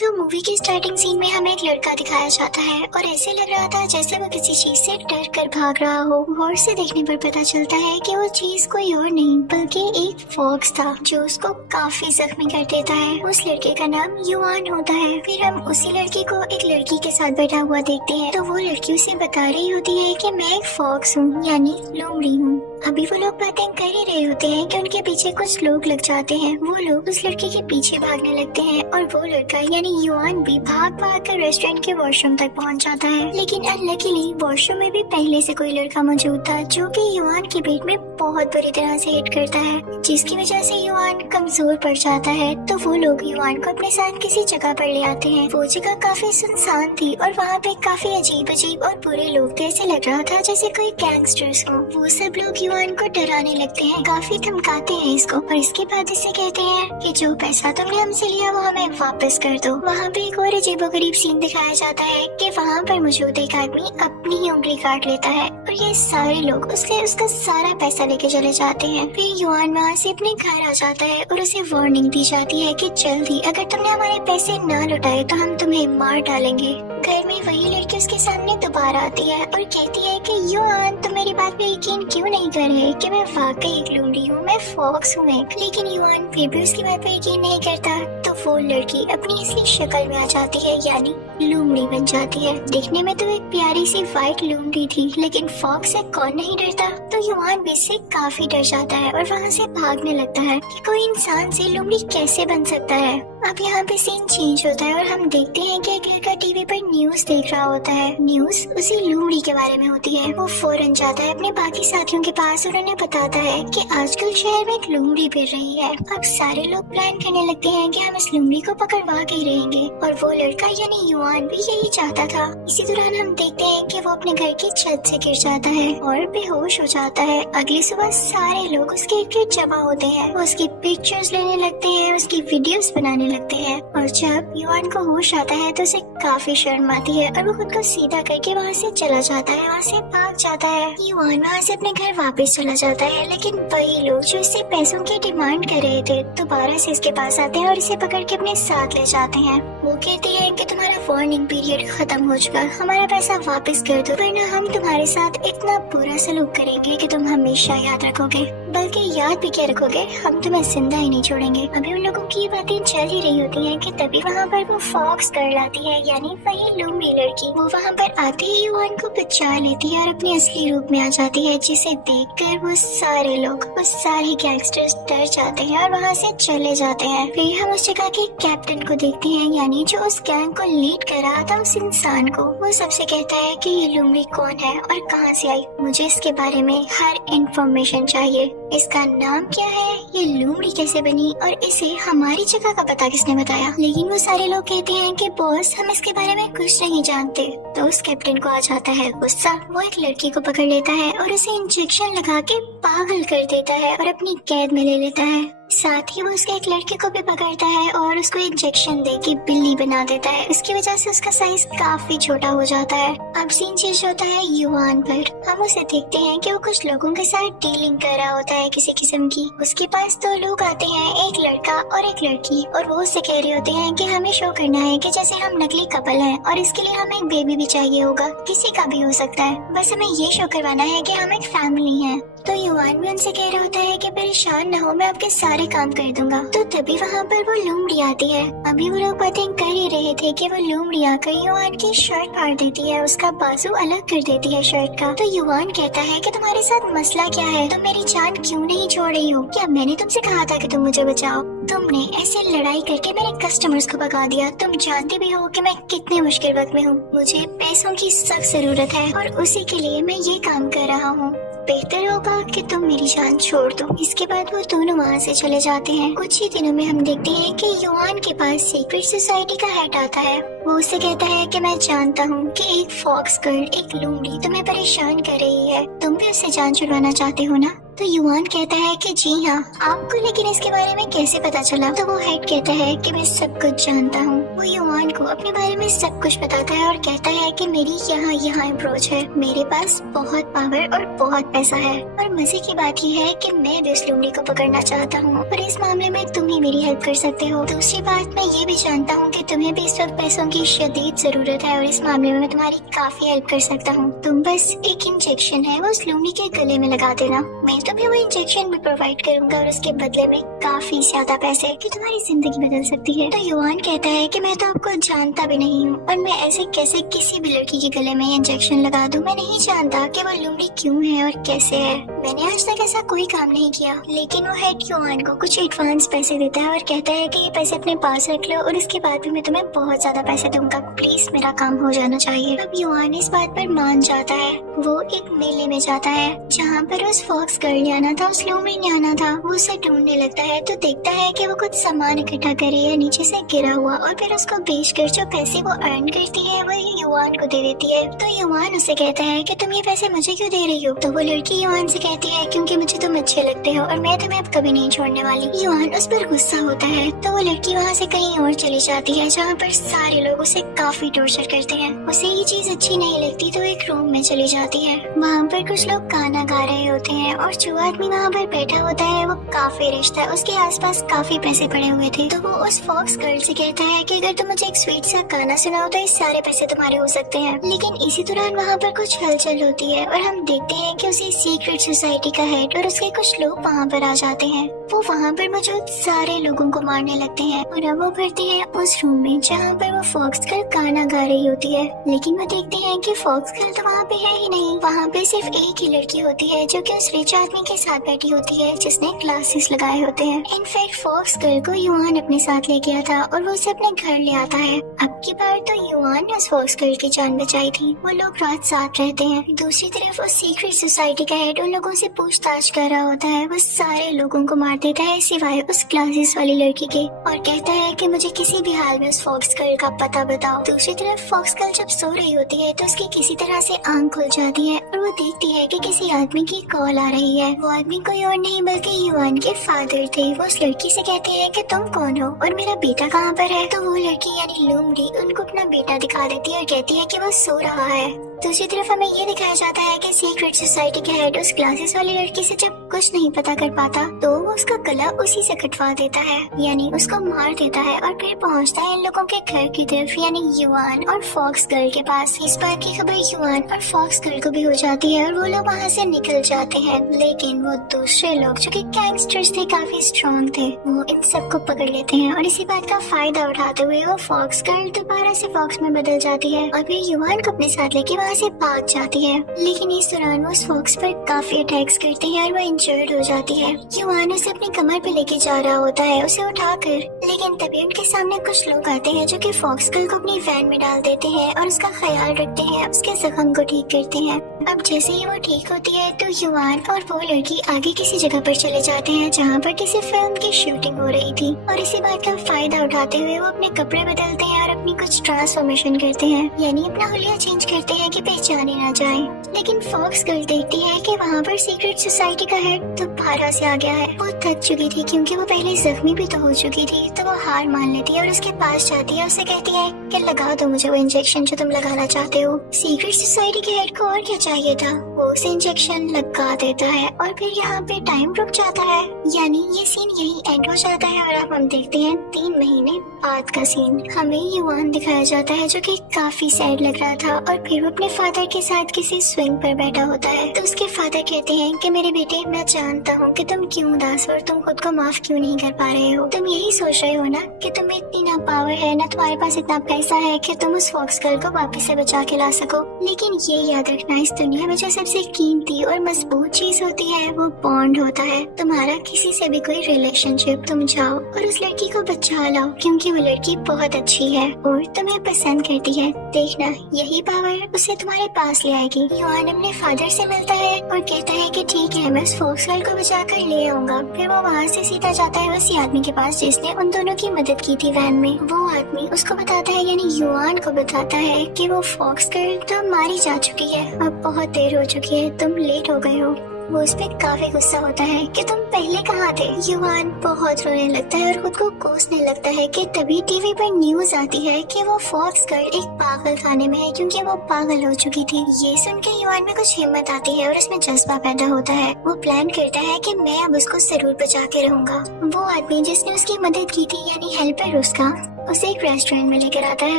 तो मूवी के starting scene में हमें एक लड़का दिखाया जाता है और ऐसे लग रहा था जैसे वो किसी चीज से डर कर भाग रहा हो। गौर से देखने पर पता चलता है कि वो चीज कोई और नहीं बल्कि एक फॉक्स था जो उसको काफी जख्मी कर देता है। उस लड़के का नाम युआन होता है। फिर हम उसी लड़के को एक लड़की के साथ बैठा हुआ देखते हैं तो वो लड़की उसे बता रही होती है कि मैं एक फॉक्स हूँ यानी लोमड़ी हूँ। अभी वो लोग बातें कर ही रहे होते हैं कि उनके पीछे कुछ लोग लग जाते हैं। वो लोग उस लड़के के पीछे भागने लगते हैं और वो लड़का यानी युआन भी भाग भाग कर रेस्टोरेंट के वॉशरूम तक पहुंच जाता है। लेकिन अनलकीली वॉशरूम में भी पहले से कोई लड़का मौजूद था जो कि युआन के पेट में बहुत बुरी तरह से हिट करता है, जिसकी वजह से युआन कमजोर पड़ जाता है। तो वो लोग युआन को अपने साथ किसी जगह पर ले आते हैं। वो जगह काफी सुनसान थी और वहाँ पे काफी अजीब अजीब और बुरे लोग थे। ऐसे लग रहा था जैसे कोई गैंगस्टर्स हो। वो सब लोग युआन को डराने लगते हैं, काफी धमकाते हैं इसको और इसके बाद इसे कहते हैं कि जो पैसा तुमने हमसे लिया वो हमें वापस कर दो। वहाँ पे एक और अजीबोगरीब सीन दिखाया जाता है कि वहाँ पर मौजूद एक आदमी अपनी ही उंगली काट लेता है और ये सारे लोग उससे उसका सारा पैसा लेके चले जाते हैं। फिर युआन वहाँ से अपने घर आ जाता है और उसे वार्निंग दी जाती है कि जल्दी अगर तुमने हमारे पैसे ना लौटाए तो हम तुम्हें मार डालेंगे। घर में वही लड़की उसके सामने दोबारा आती है और कहती है कि युआन तुम मेरी बात पे यकीन क्यों नहीं कर रहे कि मैं वाकई एक लोमड़ी हूँ, मैं फॉक्स हूँ एक। लेकिन युआन फिर भी उसकी बात पे यकीन नहीं करता। तो वो लड़की अपनी असली शक्ल में आ जाती है यानी लोमड़ी बन जाती है। दिखने में तो एक प्यारी सी व्हाइट लोमड़ी थी लेकिन फॉक्स से कौन नहीं डरता। तो युआन भी इससे काफी डर जाता है और वहाँ से भागने लगता है कि कोई इंसान से लोमड़ी कैसे बन सकता है। अब यहाँ पे सीन चेंज होता है और हम देखते हैं कि एक लड़का टीवी पर न्यूज देख रहा होता है। न्यूज उसी लोमड़ी के बारे में होती है। वो फौरन जाता है अपने बाकी साथियों के पास और उन्हें बताता है कि आजकल शहर में एक लोमड़ी फिर रही है। अब सारे लोग प्लान करने लगते हैं कि हम इस लोमड़ी को पकड़वा के ही रहेंगे और वो लड़का यानी युआन भी यही चाहता था। इसी दौरान हम देखते हैं कि वो अपने घर की छत से गिर जाता है और बेहोश हो जाता है। अगली सुबह सारे लोग उसके इर्द जमा होते हैं। वो उसकी पिक्चर्स लेने लगते हैं, उसकी वीडियोस बनाने लगते हैं और जब युआन को होश आता है तो उसे काफी शर्म आती है और वो खुद को सीधा करके वहाँ से चला जाता है, वहाँ से भाग जाता है। युआन वहाँ से अपने घर वापस चला जाता है लेकिन वही लोग जो इससे पैसों की डिमांड कर रहे थे दोबारा से इसके पास आते हैं और इसे पकड़ के अपने साथ ले जाते हैं। वो कहते हैं कि तुम्हारा वार्निंग पीरियड खत्म हो चुका, हमारा पैसा वापस कर दो वरना हम तुम्हारे साथ इतना बुरा सलूक करेंगे कि तुम हमेशा याद रखोगे, बल्कि याद भी क्या रखोगे, हम तुम्हें जिंदा ही नहीं छोड़ेंगे। अभी उन लोगों की बातें चल ही रही होती हैं कि तभी वहाँ पर वो फॉक्स गर्ल आती है यानी वही लोमड़ी लड़की। वो वहाँ पर आते ही युआन को बचा लेती है और अपने असली रूप में आ जाती है, जिसे देखकर वो सारे लोग, वो सारे गैंगस्टर्स डर जाते हैं और वहाँ से चले जाते हैं। फिर हम उस जगह के कैप्टन को देखते हैं यानी जो उस गैंग को लीड कर रहा था उस इंसान को। वो सबसे कहता है कि ये लोमड़ी कौन है और कहाँ से आई, मुझे इसके बारे में हर इंफॉर्मेशन चाहिए। इसका नाम क्या है, ये लोमड़ी कैसे बनी और इसे हमारी जगह का पता किसने बताया। लेकिन वो सारे लोग कहते हैं कि बॉस हम इसके बारे में कुछ नहीं जानते। तो उस कैप्टन को आ जाता है गुस्सा। वो एक लड़की को पकड़ लेता है और उसे इंजेक्शन लगा के पागल कर देता है और अपनी कैद में ले लेता है। साथ ही वो उसके एक लड़के को भी पकड़ता है और उसको इंजेक्शन दे के बिल्ली बना देता है। इसकी वजह से उसका साइज काफी छोटा हो जाता है। अब सीन चेंज होता है युआन पर। हम उसे देखते हैं कि वो कुछ लोगों के साथ डीलिंग कर रहा होता है किसी किस्म की। उसके पास दो लोग आते हैं, एक लड़का और एक लड़की, और वो उससे कह रहे होते हैं कि हमें शो करना है कि जैसे हम नकली कपल हैं और इसके लिए हमें एक बेबी भी चाहिए होगा, किसी का भी हो सकता है, बस हमें ये शो करवाना है कि हम एक फैमिली हैं। तो युआन भी उनसे कह रहा होता है कि परेशान न हो, मैं आपके सारे काम कर दूंगा। तो तभी वहाँ पर वो लोमड़ी आती है। अभी वो लोग बातें कर ही रहे थे कि वो लोमड़ी आकर युआन की शर्ट फाड़ देती है, उसका बाजू अलग कर देती है शर्ट का। तो युआन कहता है कि तुम्हारे साथ मसला क्या है, तुम मेरी जान क्यों नहीं छोड़ रही हो, क्या मैंने तुमसे कहा था कि तुम मुझे बचाओ? तुमने ऐसे लड़ाई करके मेरे कस्टमर्स को भगा दिया। तुम जानते भी हो कि मैं कितने मुश्किल वक्त में हूँ, मुझे पैसों की सख्त जरूरत है और उसी के लिए मैं ये काम कर रहा हूँ। बेहतर होगा कि तुम मेरी जान छोड़ दो। इसके बाद वो दोनों वहाँ से चले जाते हैं। कुछ ही दिनों में हम देखते हैं कि युआन के पास सीक्रेट सोसाइटी का हेड आता है। वो उससे कहता है कि मैं जानता हूँ कि एक फॉक्स गर्ल, एक लोमड़ी तुम्हें परेशान कर रही है, तुम भी उससे जान छुड़वाना चाहते हो ना, तो युआन कहता है कि जी हाँ आपको, लेकिन इसके बारे में कैसे पता चला? तो वो हेड कहता है कि मैं सब कुछ जानता हूँ। वो युआन को अपने बारे में सब कुछ बताता है और कहता है कि मेरी यहाँ अप्रोच है, मेरे पास बहुत पावर और बहुत पैसा है, और मजे की बात यह है कि मैं भी उस लुमड़ी को पकड़ना चाहता हूँ और इस मामले में तुम ही मेरी हेल्प कर सकते हो। दूसरी बात, मैं ये भी जानता हूँ कि तुम्हें भी इस वक्त पैसों की शदीद जरूरत है और इस मामले में मैं तुम्हारी काफी हेल्प कर सकता हूँ। तुम बस एक इंजेक्शन है वो उस लुमड़ी के गले में लगा देना, मैं तुम्हें वो इंजेक्शन भी प्रोवाइड करूंगा और उसके बदले में काफी ज्यादा पैसे कि तुम्हारी जिंदगी बदल सकती है। तो युआन कहता है कि मैं तो आपको जानता भी नहीं हूँ और मैं ऐसे कैसे किसी भी लड़की के गले में इंजेक्शन लगा दूं? मैं नहीं जानता कि वो लुमड़ी क्यों है और कैसे है, मैंने आज तक ऐसा कोई काम नहीं किया। लेकिन वो हेड युआन को कुछ एडवांस पैसे देता है और कहता है कि ये पैसे अपने पास रख लो और इसके बाद भी मैं तुम्हें बहुत ज्यादा पैसे दूंगा, प्लीज मेरा काम हो जाना चाहिए। अब युआन इस बात पर मान जाता है। वो एक मेले में जाता है जहाँ पर उस फॉक्स गर्ल ने आना था, उस लुमड़ी ने आना था। वो उसे ढूंढने लगता है तो देखता है कि वो कुछ सामान इकट्ठा कर रही है नीचे से गिरा हुआ, और फिर उसको बेचकर जो पैसे वो अर्न करती है वो युआन को दे देती है। तो युआन उसे कहता है कि तुम ये पैसे मुझे क्यों दे रही हो? तो वो लड़की युआन से कहती है क्योंकि मुझे तुम अच्छे लगते हो और मैं तुम्हें अब कभी नहीं छोड़ने वाली। युआन उस पर गुस्सा होता है तो वो लड़की वहाँ से कहीं और चली जाती है जहाँ पर सारे लोग उसे काफी टॉर्चर करते हैं। उसे ये चीज अच्छी नहीं लगती तो एक रूम में चली जाती है। वहाँ पर कुछ लोग गाना गा रहे होते हैं और जो आदमी वहाँ पर बैठा होता है वो काफी रिच था, उसके आसपास काफी पैसे पड़े हुए थे। तो वो उस फॉक्स गर्ल से कहता है कि अगर तुम मुझे एक स्वीट सा गाना सुनाओ तो इस सारे पैसे तुम्हारे हो सकते हैं। लेकिन इसी दौरान वहाँ पर कुछ हलचल होती है और हम देखते हैं कि उसी सीक्रेट सोसाइटी का हेड और उसके कुछ लोग वहाँ पर आ जाते हैं। वो वहाँ पर मौजूद सारे लोगों को मारने लगते हैं और अब वो भरती है उस रूम में जहाँ पर वो फॉक्स गर्ल गाना गा रही होती है। लेकिन वो देखते हैं कि फॉक्स गर्ल तो वहाँ पे है ही नहीं, वहाँ पे सिर्फ एक ही लड़की होती है जो कि उस रिच आदमी के साथ बैठी होती है जिसने ग्लासेस लगाए होते हैं। इनफैक्ट फॉक्स गर्ल को युआन अपने साथ ले गया था और वो उसे अपने घर ले आता है। अब की बार तो युआन ने उस फॉक्स गर्ल की जान बचाई थी। वो लोग रात साथ रहते हैं। दूसरी तरफ उस सीक्रेट सोसाइटी का हेड उन लोगों से पूछताछ कर रहा होता है। वो सारे लोगों को मार देता है सिवाय उस ग्लासेस वाली लड़की के और कहता है कि मुझे किसी भी हाल में उस फॉक्स गर्ल का पता बताओ। दूसरी तरफ फॉक्स गर्ल जब सो रही होती है तो उसकी किसी तरह से आंख खुल जाती है और वो देखती है कि किसी आदमी की कॉल आ रही है। वो आदमी कोई और नहीं बल्कि युआन के फादर थे। वो उस लड़की से कहते हैं कि तुम कौन हो और मेरा बेटा कहाँ पर है? तो वो लड़की यानी लुमड़ी उनको अपना बेटा दिखा देती है और कहती है कि वो सो रहा है। दूसरी तरफ हमें ये दिखाया जाता है कि सीक्रेट सोसाइटी के हेड उस ग्लासेस वाली लड़की से जब कुछ नहीं पता कर पाता तो वो उसका गला उसी से कटवा देता है, यानी उसको मार देता है और फिर पहुंचता है इन लोगों के घर की तरफ यानी युआन और फॉक्स गर्ल के पास। इस बात की खबर युआन और फॉक्स गर्ल को भी हो जाती है और वो लोग वहाँ से निकल जाते हैं। लेकिन वो दूसरे लोग जो कि गैंगस्टर्स थे, काफी स्ट्रॉन्ग थे, वो इन सबको पकड़ लेते हैं और इसी बात का फायदा उठाते हुए वो फॉक्स गर्ल दोबारा से फॉक्स में बदल जाती है और फिर युआन को अपने साथ लेके वहाँ से भाग जाती है। लेकिन इस दौरान वो उस फॉक्स पर काफी अटैक्स करते हैं और वो इंजर्ड हो जाती है। युआन उसे अपनी कमर पे लेके जा रहा होता है उसे उठाकर, लेकिन तभी उनके सामने कुछ लोग आते हैं जो कि फॉक्स गर्ल को अपनी वैन में डाल देते हैं और उसका ख्याल रखते हैं, उसके जख्म को ठीक करते हैं। अब जैसे ही वो ठीक होती है तो युआन और वो लड़की आगे किसी जगह पर चले जाते हैं जहाँ पर किसी फिल्म की शूटिंग हो रही थी और इसी बात का फायदा उठाते हुए वो अपने कपड़े बदलते हैं और अपनी कुछ ट्रांसफॉर्मेशन करते हैं, यानी अपना हुलिया चेंज करते हैं कि पहचाने ना जाए। लेकिन फॉक्स गर्ल देखती है कि वहाँ पर सीक्रेट सोसाइटी का हेड दोबारा से आ गया है। वो थक चुकी थी क्योंकि वो पहले जख्मी भी तो हो चुकी थी, तो वो हार मान लेती है और उसके पास जाती है। उसे कहती है कि लगा दो मुझे वो इंजेक्शन जो तुम लगाना चाहते हो। सीक्रेट सोसाइटी के हेड को और क्या चाहिए था, वो उसे इंजेक्शन लगा देता है और फिर यहाँ पे टाइम रुक जाता है, यानी ये सीन यही एंड हो जाता है। और अब हम देखते हैं 3 महीने बाद का सीन। हमें युआन दिखाया जाता है जो कि काफी सैड लग रहा था और फिर वो अपने फादर के साथ किसी स्विंग पर बैठा होता है। तो उसके फादर कहते हैं कि मेरे बेटे, मैं जानता हूँ कि तुम क्यों उदास हो और तुम खुद को माफ क्यों नहीं कर पा रहे हो। तुम यही सोच रहे हो ना कि तुम्हें इतनी ना पावर है ना तुम्हारे पास इतना पैसा है कि तुम उस फॉक्स गर्ल को वापस से बचा के ला सको। लेकिन ये याद रखना, इस दुनिया में जो सबसे कीमती और मजबूत चीज होती है वो बॉन्ड होता है। तुम्हारा किसी से भी कोई रिलेशनशिप, तुम जाओ और उस लड़की को बचा लाओ क्योंकि वो लड़की बहुत अच्छी है और तुम्हें पसंद करती है। देखना, यही पावर उसे तुम्हारे पास ले आएगी। युआन अपने फादर से मिलता है और कहता है कि ठीक है, मैं उस फॉक्स गर्ल को बचा कर ले आऊंगा। फिर वो वहाँ से सीधा जाता है उसी आदमी के पास जिसने उन दोनों की मदद की थी वैन में। वो आदमी उसको बताता है, यानी युआन को बताता है कि वो फॉक्स गर्ल तो मारी जा चुकी है, अब बहुत देर हो चुकी है, तुम लेट हो गए हो। वो उस पर काफी गुस्सा होता है कि तुम पहले कहाँ थे। युआन बहुत रोने लगता है और खुद को कोसने लगता है कि तभी टीवी पर न्यूज आती है कि वो फॉक्स गर्ल एक पागल खाने में है क्योंकि वो पागल हो चुकी थी। ये सुन के युआन में कुछ हिम्मत आती है और उसमें जज्बा पैदा होता है। वो प्लान करता है कि मैं अब उसको जरूर बचा के रहूंगा। वो आदमी जिसने उसकी मदद की थी यानी हेल्पर उसका, उसे एक रेस्टोरेंट में लेकर आता है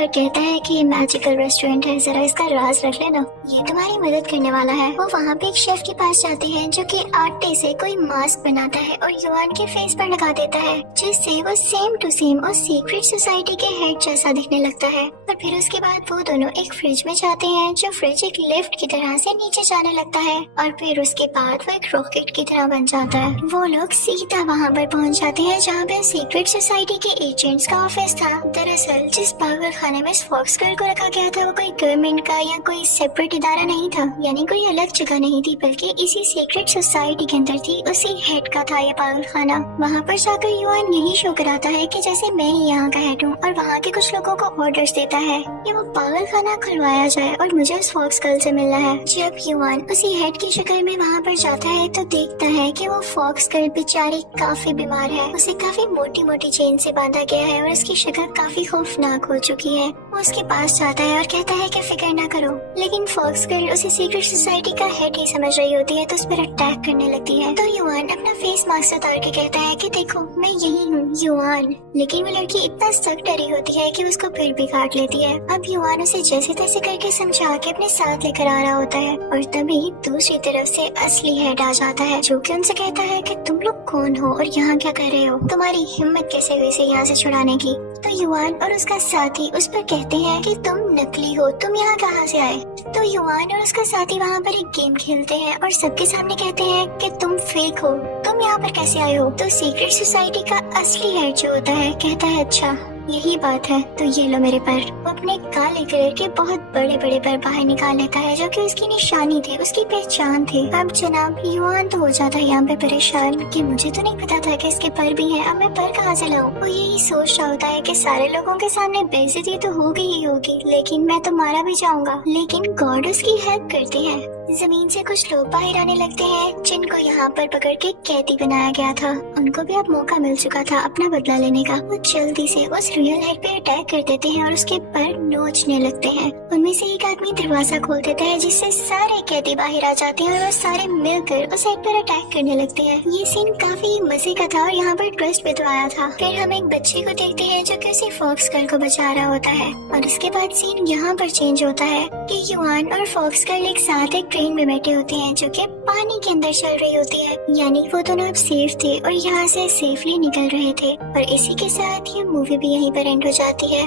और कहता है कि ये मैजिकल रेस्टोरेंट है, जरा इसका राज रख लेना, ये तुम्हारी मदद करने वाला है। वो वहाँ पे एक शेफ के पास जाते हैं जो कि आटे से कोई मास्क बनाता है और युआन के फेस पर लगा देता है, जिससे वो सेम टू सेम और सीक्रेट सोसाइटी के हेड जैसा दिखने लगता है। और फिर उसके बाद वो दोनों एक फ्रिज में जाते हैं जो फ्रिज एक लिफ्ट की तरह से नीचे जाने लगता है और फिर उसके बाद वो एक रॉकेट की तरह बन जाता है। वो लोग सीधा वहाँ पर पहुँच जाते हैं जहाँ पे सीक्रेट सोसाइटी के एजेंट्स का ऑफिस था। दरअसल जिस पागल खाने में इस फॉक्स गर्ल को रखा गया था वो कोई गवर्नमेंट का या कोई सेपरेट इदारा नहीं था, यानी कोई अलग जगह नहीं थी, बल्कि इसी सीक्रेट सोसाइटी के अंदर थी, उसी हेड का था ये पागल खाना। वहाँ पर जाकर युआन यही शो कराता है कि जैसे मैं ही यहाँ का हेड हूँ और वहाँ के कुछ लोगों को ऑर्डर्स देता है कि वो पागल खाना खुलवाया जाए और मुझे उस फॉक्स गर्ल से मिलना है। जब युआन उसी हेड की शक्ल में वहाँ पर जाता है तो देखता है कि वो फॉक्स गर्ल बेचारी काफी बीमार है, उसे काफी मोटी मोटी चेन से बांधा गया है और उसकी शक्ल काफी खौफनाक हो चुकी है। वो उसके पास जाता है और कहता है कि फिक्र ना करो, लेकिन फॉक्स गर्ल उसे सीक्रेट सोसाइटी का हेड ही समझ रही होती है तो उस पर अटैक करने लगती है। तो युआन अपना फेस मास्क उतार के कहता है कि देखो मैं यही हूँ युआन, लेकिन वो लड़की इतना सख्त डरी होती है कि उसको फिर भी काट लेती है। अब युआन उसे जैसे तैसे करके समझा के अपने साथ लेकर आ रहा होता है और तभी दूसरी तरफ से असली हेड आ जाता है जो कि उनसे कहता है कि तुम लोग कौन हो और यहाँ क्या कर रहे हो, तुम्हारी हिम्मत कैसे हुई इसे यहाँ से छुड़ाने की। तो युआन और उसका साथी उस पर कहते हैं कि तुम नकली हो, तुम यहाँ कहाँ से आए। तो युआन और उसका साथी वहाँ पर एक गेम खेलते हैं और सबके सामने कहते हैं कि तुम फेक हो, तुम यहाँ पर कैसे आए हो। तो सीक्रेट सोसाइटी का असली हेड जो होता है कहता है अच्छा यही बात है तो ये लो मेरे पर। वो अपने काले कलर के बहुत बड़े बड़े पर बाहर निकाल लेता है जो कि उसकी निशानी थे, उसकी पहचान थे। अब जनाब युआन तो हो जाता है यहाँ पे परेशान कि मुझे तो नहीं पता था कि इसके पर भी है, अब मैं पर कहाँ से लाऊं। वो यही सोच रहा होता है कि सारे लोगों के सामने बेइज्जती तो होगी ही होगी, लेकिन मैं तो मारा भी जाऊंगा। लेकिन गॉड उसकी हेल्प करती है। जमीन से कुछ लोग बाहर आने लगते हैं जिनको यहाँ पर पकड़ के कैदी बनाया गया था। उनको भी अब मौका मिल चुका था अपना बदला लेने का। वो जल्दी से उस रियल हेड पे अटैक कर देते हैं और उसके पर नोचने लगते हैं। उनमें से एक आदमी दरवाजा खोल देता है जिससे सारे कैदी बाहर आ जाते हैं और वो सारे मिलकर उस हेड पर अटैक करने लगते हैं। ये सीन काफी मजे का था और यहाँ पर ट्विस्ट भी तो आया था। फिर हम एक बच्चे को देखते हैं जो कि उसी फॉक्स गर्ल को बचा रहा होता है और उसके बाद सीन यहाँ पर चेंज होता है कि युआन और फॉक्स गर्ल एक साथ एक ट्रेन में बैठे होते हैं जो कि पानी के अंदर चल रही होती है, यानी वो दोनों अब सेफ थे और यहाँ से सेफली निकल रहे थे। और इसी के साथ ये मूवी भी यहीं पर एंड हो जाती है।